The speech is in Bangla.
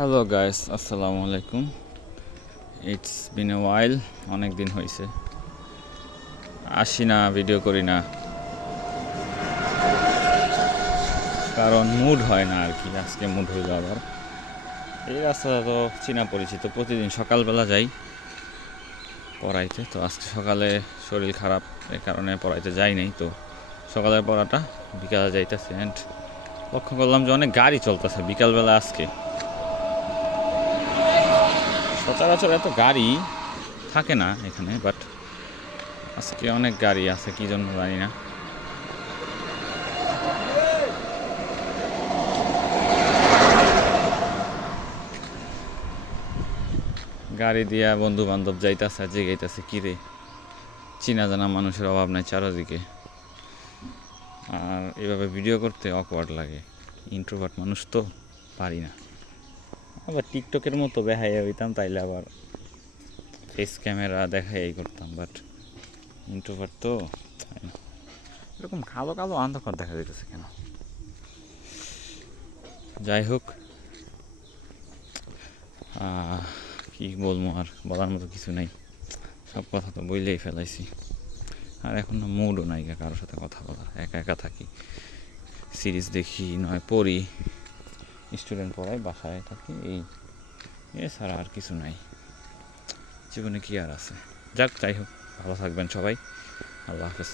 হ্যালো গাইস, আসসালামু আলাইকুম। ইটস বিন এ ওয়াইল, অনেক দিন হয়েছে আসি না, ভিডিও করি না, কারণ মুড হয় না আর কি। আজকে মুড হইল আবার। এই রাস্তাটা তো চেনা পরিচিত, প্রতিদিন সকালবেলা যাই পড়াইতে। তো আজকে সকালে শরীর খারাপ, এই কারণে পড়াইতে যাই নাই। তো সকালের পড়াটা বিকালে যাইতেছে, অ্যান্ড লক্ষ্য করলাম যে অনেক গাড়ি চলতেছে বিকালবেলা আজকে। সচরাচর এত গাড়ি থাকে না এখানে, বাট আজকে অনেক গাড়ি আছে, কী জন্য জানি না। গাড়ি দিয়া বন্ধু বান্ধব যাইতেছে, আর জিগাইতেছে কিরে, চিনা জানা মানুষের অভাব নাই চারদিকে। আর এভাবে ভিডিও করতে অকওয়ার্ড লাগে, ইন্ট্রোভার্ট মানুষ তো, পারি না। আবার টিকটকের মতো বেহাইয়া হইতাম, তাইলে আবার ফেস ক্যামেরা দেখাই করতাম, বাট ইন্ট্রোভার্ট তো এরকম কালো কালো অন্ধকার দেখা যেতেছে কেন। যাই হোক, কি বলবো, আর বলার মতো কিছু নাই, সব কথা তো বইলেই ফেলাইছি। আর এখন না মুডও নাই কারোর সাথে কথা বলার, একা একা থাকি, সিরিজ দেখি, নয় পড়ি, স্টুডেন্ট পড়াই, বাসায় থাকি, এই এছাড়া আর কিছু নাই জীবনে। কি আর আছে? যাক, যাই হোক, ভালো থাকবেন সবাই। আল্লাহ হাফেজ।